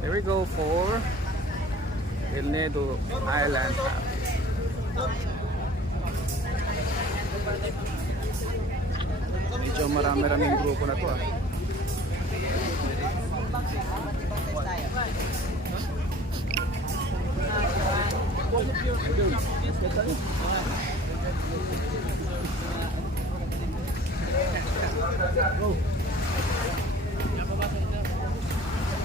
Here we go for NIDO Island Tour. Medyo marami-raming grupo na to ah.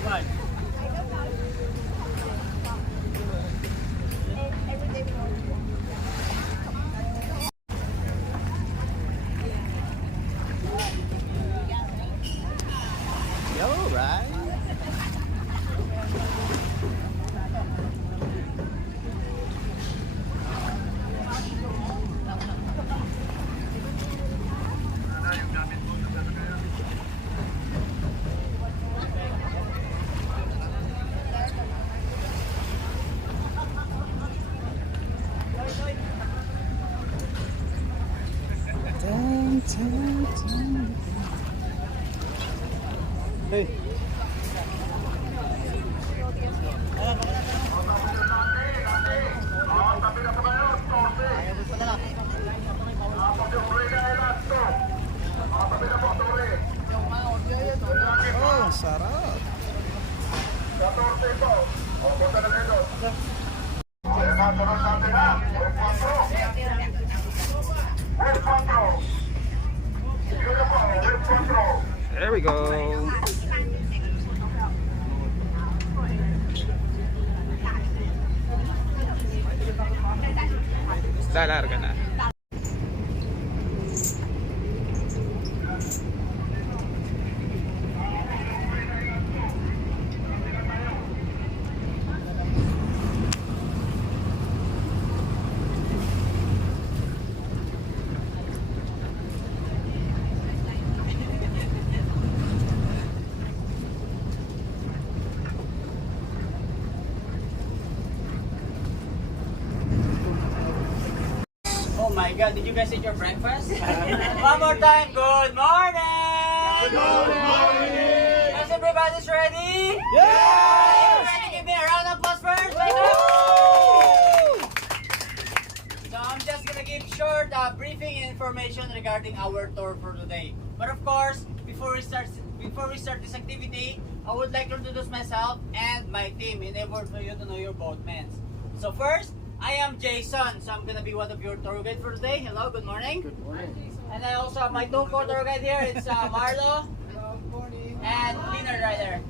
Right. Hey. Oh, sarap. There we go. Lalarga na. Oh my God, did you guys eat your breakfast? One more time, good morning! Good morning! Is everybody's ready? Yes! Ready? Give me a round of applause first. So I'm just gonna give short briefing information regarding our tour for today. But of course, before we start this activity, I would like to introduce myself and my team in order for you to know your boatmen. So first, I am Jason, so I'm gonna be one of your tour guide for today. Hello, good morning. Good morning. And I also have my two co-tour guide here. It's Marlo and Leonard right there.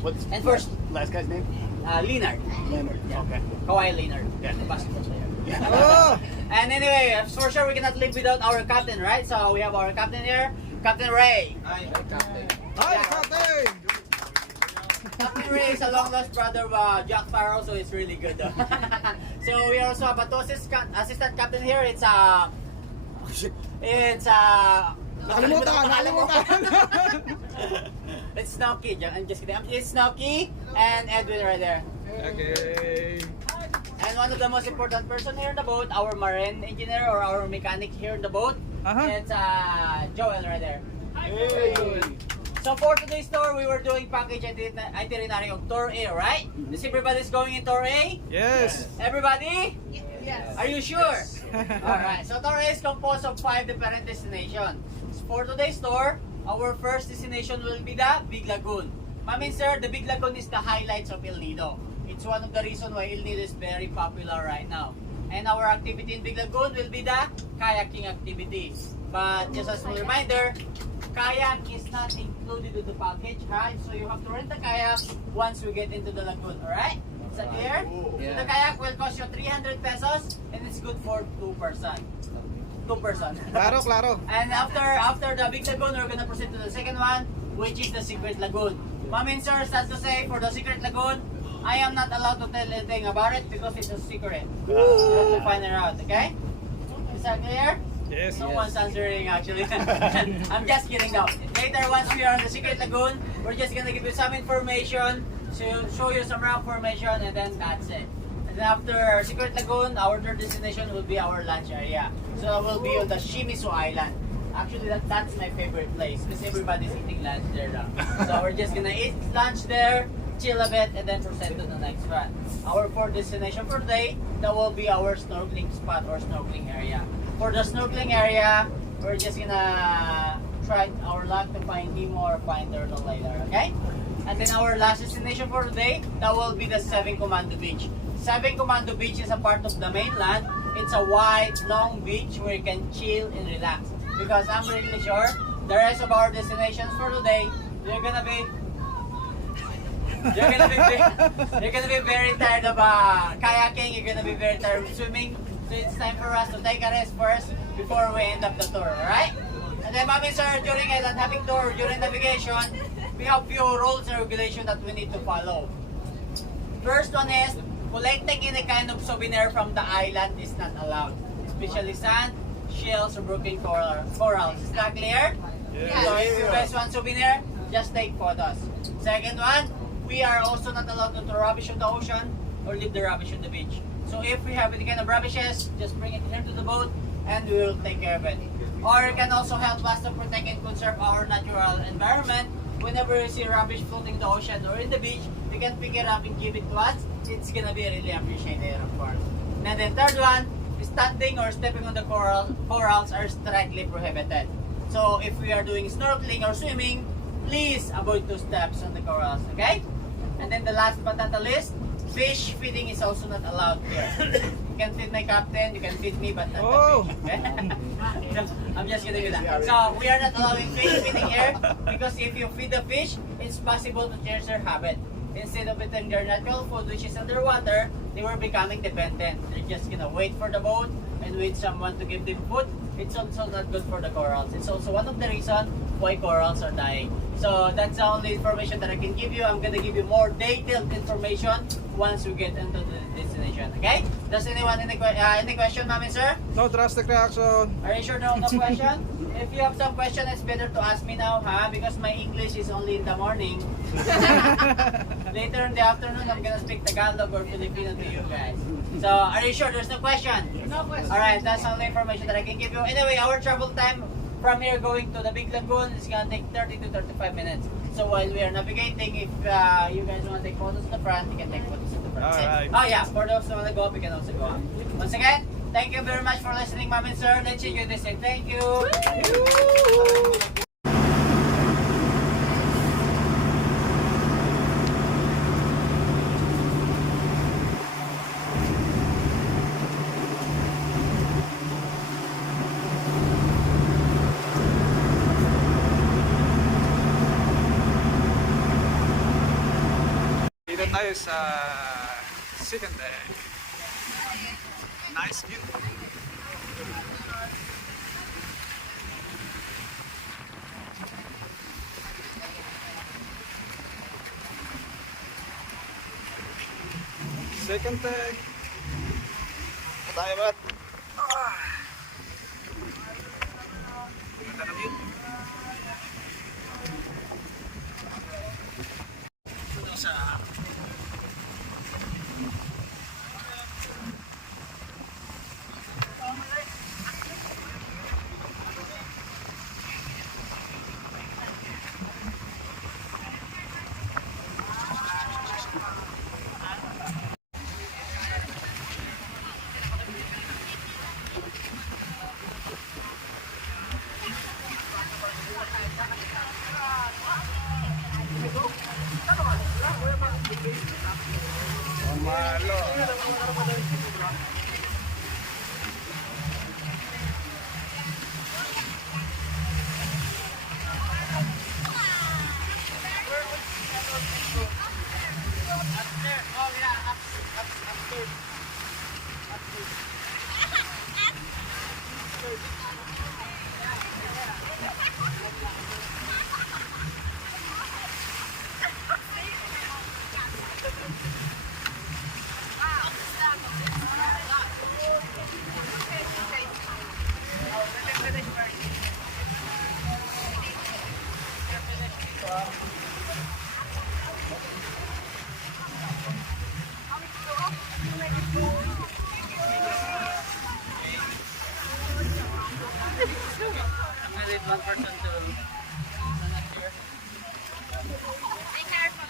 What's And first, last guy's name? Leonard. Leonard. Okay. Kawhi Leonard. Yeah, the basketball player. Oh! And anyway, for sure we cannot live without our captain, right? So we have our captain here, Captain Ray. Hi, Captain. Hi, Captain! Captain Ray is a long lost brother of Jack Sparrow, so it's really good. So we also have a two assistant captain here. It's Nakalimutan! It's Snowky. I'm just kidding. It's Snowky and Edwin right there. Okay. And one of the most important person here in the boat, our marine engineer or our mechanic here in the boat, it's Joel right there. Hey. So for today's tour, we were doing package itinerary of Tour A, right? Is everybody's going in Tour A? Yes. Everybody? Yes. Are you sure? Alright, so Tour A is composed of 5 different destinations. For today's tour, our first destination will be the Big Lagoon. Ma'am, sir, the Big Lagoon is the highlights of El Nido. It's one of the reasons why El Nido is very popular right now. And our activity in Big Lagoon will be the kayaking activities. But just as a reminder, kayak is not included in the package, right? So you have to rent the kayak once we get into the lagoon, alright? Is that clear? Yeah. So the kayak will cost you 300 pesos and it's good for 2 person. 2 person. Claro, claro. And after the Big Lagoon, we're gonna proceed to the second one, which is the Secret Lagoon. Ma'am and sir, sad to say, for the Secret Lagoon, I am not allowed to tell anything about it because it's a secret. You have to find it out, okay? Is that clear? Yes. No one's answering actually. I'm just kidding though. Later, once we are on the Secret Lagoon, we're just gonna give you some information, show you some rough formation, and then that's it. And then after Secret Lagoon, our third destination will be our lunch area. So we'll be on the Shimizu Island. Actually, that's my favorite place because everybody's eating lunch there now. So we're just gonna eat lunch there, chill a bit, and then proceed to the next one. Our fourth destination for today, that will be our snorkeling spot or snorkeling area. For the snorkeling area, we're just gonna try our luck to find Nemo or find turtle later, okay? And then our last destination for today, that will be the Seven Commando Beach. Seven Commando Beach is a part of the mainland. It's a wide, long beach where you can chill and relax. Because I'm really sure the rest of our destinations for today, you're gonna be very tired of kayaking. You're gonna be very tired of swimming. So it's time for us to take a rest first before we end up the tour, alright? And then, ma'am and sir, during island hopping tour, during navigation, we have few rules and regulations that we need to follow. First one is, collecting any kind of souvenir from the island is not allowed, especially sand, shells, or broken corals. Is that clear? Yeah. So if you guys want souvenir, just take photos. Second one, we are also not allowed to throw rubbish on the ocean or leave the rubbish on the beach. So if we have any kind of rubbishes, just bring it here to the boat and we will take care of it. Or you can also help us to protect and conserve our natural environment. Whenever you see rubbish floating in the ocean or in the beach, you can pick it up and give it to us. It's gonna be really appreciated, of course. And then third one, standing or stepping on the corals are strictly prohibited. So if we are doing snorkeling or swimming, please avoid 2 steps on the corals, okay? And then the last but not the least, fish feeding is also not allowed here. You can feed my captain, you can feed me, but not the fish. Okay? I'm just kidding with that. So we are not allowing fish feeding here because if you feed the fish, it's possible to change their habit. Instead of eating their natural food, which is underwater, they were becoming dependent. They're just gonna wait for the boat and wait someone to give them food. It's also not good for the corals. It's also one of the reasons why corals are dying. So that's the only information that I can give you. I'm gonna give you more detailed information once we get into the destination. Okay? Does anyone any question, ma'am and sir? No drastic reaction. Are you sure no question? If you have some question, it's better to ask me now, huh? Because my English is only in the morning. Later in the afternoon, I'm gonna speak Tagalog or Filipino to you guys. So, are you sure there's no question? No question. Alright, that's all the information that I can give you. Anyway, our travel time from here going to the Big Lagoon is gonna take 30 to 35 minutes. So while we are navigating, if you guys want to take photos in the front, you can take photos in the front. Alright. Oh yeah, for those who want to go up, you can also go up. Once again, thank you very much for listening, ma'am and sir. Let's enjoy this day. Thank you. Dito tayo sa second day. Nice view. Second day. Tayo ba? Ganda ng view. Sa person to next year. Be careful.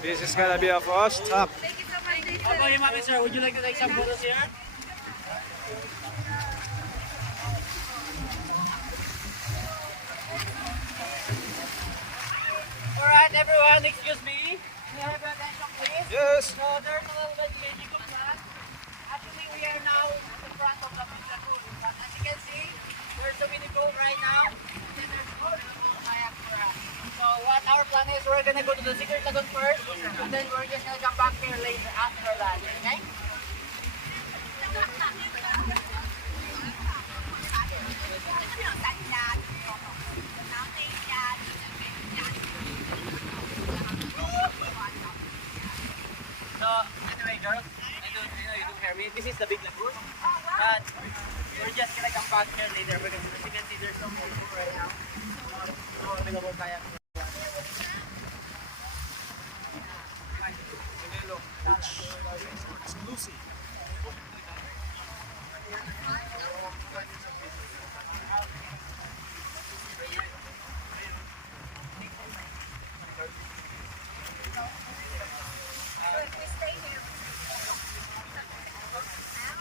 This is gonna be a first stop. Thank you so much, Jason. How about you, ma'am, sir? Would you like to take some photos here? Alright, everyone, excuse me. May I have your attention, please? Yes. So there's a little bit magic of that. Actually, we are now at the front of the Big Lagoon. But as you can see, there's a mini boat right now. And then there's a little kayak for us. So what our plan is, we're gonna go to the Secret Lagoon first, and then we're just gonna come back here later after lunch. Okay? So anyway, girls, I know you don't hear me. This is the Big Lagoon. And we're just gonna come back here later because as you can see, there's no more tour right now. No available kayak. Exclusive.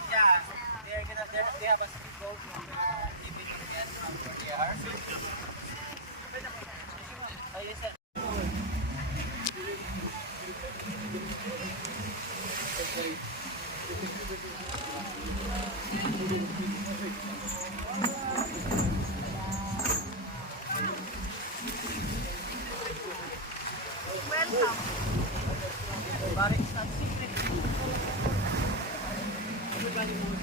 Yeah, they have a speedboat from the beginning and from where they are. Oh, yes, sir. Welcome. But it's not secret. Everybody knows.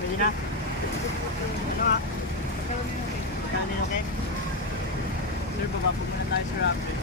Pwede na? Ano nga? Kanin, okay? Sir, baba po muna tayo sa rapid.